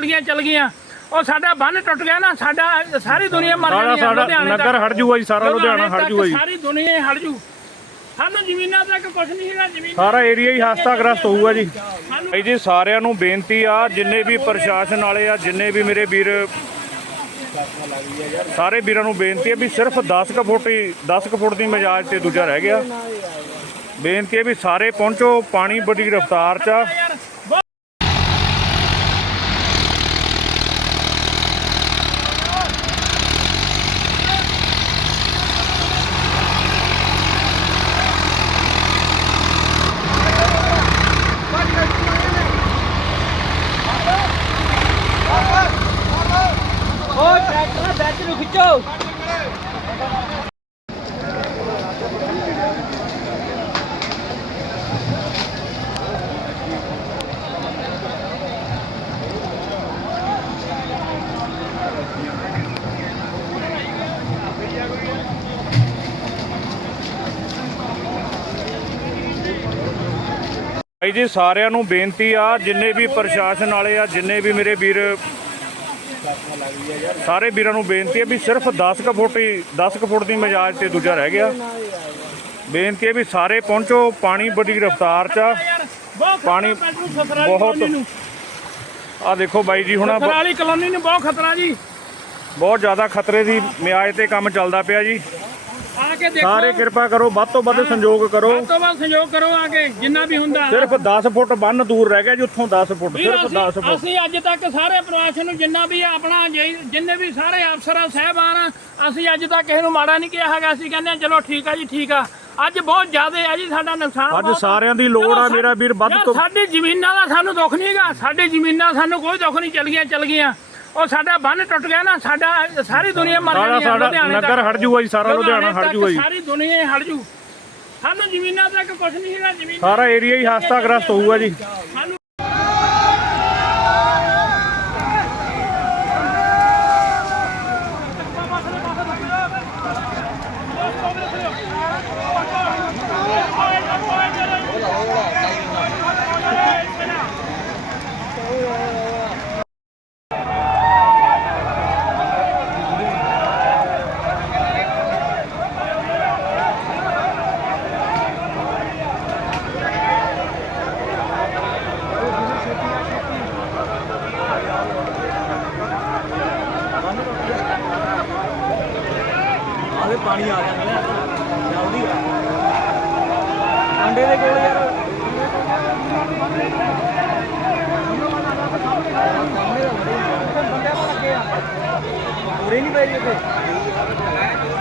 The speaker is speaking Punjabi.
ਚਲੀਆਂ ਚਲ ਗਈਆਂ। ਉਹ ਸਾਡਾ ਬੰਨ ਟੁੱਟ ਗਿਆ ਨਾ ਸਾਡਾ ਸਾਰੀ ਦੁਨੀਆ ਮਰ ਜਾਣੀ ਆ ਸਾਡਾ ਲੁਧਿਆਣੇ ਤੱਕ। ਨਗਰ ਹਟ ਜੂਗਾ ਜੀ ਸਾਰਾ ਲੁਧਿਆਣਾ ਹਟ ਤੱਕ ਜੂਗਾ ਜੀ। ਸਾਰੀ ਦੁਨੀਆ ਹੀ ਹਟ ਜੂ। ਸਾਨੂੰ ਜ਼ਮੀਨਾਂ ਤੱਕ ਕੁਝ ਨਹੀਂ ਹੈਗਾ ਜ਼ਮੀਨ ਸਾਰਾ ਏਰੀਆ ਹੀ ਹਸਤਾਗ੍ਰਸਤ ਹੋਊਗਾ ਜੀ। ਭਾਈ ਜੀ ਸਾਰਿਆਂ ਨੂੰ ਬੇਨਤੀ ਆ ਜਿੰਨੇ ਵੀ ਪ੍ਰਸ਼ਾਸਨ ਵਾਲੇ ਆ ਜਿੰਨੇ ਵੀ ਮੇਰੇ ਵੀਰ ਸਾਰੇ ਵੀਰਾਂ ਨੂੰ ਬੇਨਤੀ ਹੈ ਵੀ ਸਿਰਫ 10 ਕੁ ਫੁੱਟ ਹੀ 10 ਕੁ ਫੁੱਟ ਦੀ ਮਜਾਜ ਤੇ ਦੂਜਾ ਰਹਿ ਗਿਆ। ਬੇਨਤੀ ਹੈ ਵੀ ਸਾਰੇ ਪਹੁੰਚੋ ਪਾਣੀ ਬੜੀ ਰਫ਼ਤਾਰ 'ਚ ਆ ਯਾਰ ਬਹੁਤ ਉਹ ਟਰੈਕਟਰ ਵਿੱਚ ਨੂੰ ਖਿੱਚੋ ਭਾਈ ਜੀ, ਸਾਰਿਆਂ ਨੂੰ ਬੇਨਤੀ ਆ, ਜਿੰਨੇ ਵੀ ਪ੍ਰਸ਼ਾਸਨ ਵਾਲੇ ਆ, ਜਿੰਨੇ ਵੀ ਮੇਰੇ ਵੀਰ ਸਾਰੇ ਵੀਰਾਂ ਨੂੰ ਬੇਨਤੀ ਹੈ ਵੀ ਸਿਰਫ 10 ਕੁ ਫੁੱਟ ਹੀ 10 ਕੁ ਫੁੱਟ ਦੀ ਮਜਾਜ ਤੇ ਦੂਜਾ ਰਹਿ ਗਿਆ। ਬੇਨਤੀ ਹੈ ਵੀ ਸਾਰੇ ਪਹੁੰਚੋ ਪਾਣੀ ਬੜੀ ਰਫ਼ਤਾਰ 'ਚ ਆ। ਪਾਣੀ ਬਹੁਤ ਆ ਦੇਖੋ ਬਾਈ ਜੀ ਹੁਣ ਸਫਰਾਲੀ ਕਲੋਨੀ ਨੂੰ ਬਹੁਤ ਖਤਰਾ ਜੀ। ਬਹੁਤ ਜ਼ਿਆਦਾ ਖਤਰੇ ਦੀ ਮਿਆਜ ਤੇ ਕੰਮ ਚੱਲਦਾ ਪਿਆ ਜੀ। ਕੇ ਦੇਖੋ। ਸਾਰੇ ਕਿਰਪਾ ਕਰੋ ਵੱਧ ਤੋਂ ਵੱਧ ਸੰਯੋਗ ਕਰੋ। ਵੱਧ ਤੋਂ ਵੱਧ ਸਹਿਯੋਗ ਕਰੋ ਆ ਕੇ ਜਿੰਨਾ ਵੀ ਹੁੰਦਾ। ਸਿਰਫ 10 ਫੁੱਟ ਬੰਨ ਦੂਰ ਰਹਿ ਗਿਆ ਜੀ ਉੱਥੋਂ 10 ਫੁੱਟ ਵੀਰ, ਸਿਰਫ 10 ਅਸੀਂ ਫੁੱਟ। ਅਸੀਂ ਅੱਜ ਤੱਕ ਸਾਰੇ ਪ੍ਰਵਾਸੀ ਨੂੰ ਜਿੰਨਾ ਵੀ ਆਪਣਾ ਜਿ- ਜਿੰਨੇ ਵੀ ਸਾਰੇ ਅਫਸਰਾਂ ਸਹਿਬਾਨ ਆ, ਅਸੀਂ ਅੱਜ ਤੱਕ ਕਿਸੇ ਨੂੰ ਮਾੜਾ ਨਹੀਂ ਕਿਹਾ ਹੈਗਾ। ਅਸੀਂ ਕਹਿੰਦੇ ਆ ਚਲੋ ਠੀਕ ਆ ਜੀ ਠੀਕ ਆ। ਅੱਜ ਬਹੁਤ ਜ਼ਿਆਦਾ ਆ ਜੀ ਸਾਡਾ ਨੁਕਸਾਨ ਅੱਜ ਬਹੁਤ ਆ। ਸਾਰਿਆਂ ਦੀ ਲੋੜ ਆ ਮੇਰਾ ਵੀਰ ਵੱਧ ਯਾਰ, ਤੋਂ ਸਾਡੀ ਜ਼ਮੀਨਾਂ ਦਾ ਸਾਨੂੰ ਦੁੱਖ ਨਹੀਂ ਹੈਗਾ। ਸਾਡੀ ਜ਼ਮੀਨਾਂ ਸਾਨੂੰ ਕੋਈ ਦੁੱਖ ਨਹੀਂ ਚਲ ਗਈਆਂ ਚਲ ਗਈਆਂ। ਉਹ ਸਾਡਾ ਬੰਨ ਟੁੱਟ ਗਿਆ ਨਾ ਸਾਡਾ ਸਾਰੀ ਦੁਨੀਆ ਮਰ ਸਾਰਾ ਜਾਣੀ ਆ ਸਾਡਾ ਲੁਧਿਆਣੇ ਨਗਰ ਤੱਕ। ਹਟ ਜੂਗਾ ਜੀ ਸਾਰਾ ਲੁਧਿਆਣਾ ਹਟ ਤੱਕ ਜੂਗਾ ਜੀ। ਸਾਰੀ ਦੁਨੀਆ ਹੀ ਹਟ ਜੂ। ਸਾਨੂੰ ਜ਼ਮੀਨਾਂ ਤੱਕ ਕੁਝ ਨਹੀਂ ਹੈਗਾ ਜ਼ਮੀਨ ਸਾਰਾ ਏਰੀਆ ਹੀ ਹਸਤਾਗ੍ਰਸਤ ਹੋਊਗਾ ਜੀ। ਸਾਨੂੰ ਆਲੇ ਪਾਣੀ ਆ ਗਿਆ ਜਲਦੀ ਅੰਡੇ ਦੇ ਕੋਲ ਯਾਰ। ਬੰਦੇ ਨਹੀਂ ਪੈ ਰਹੀ ਇੱਥੇ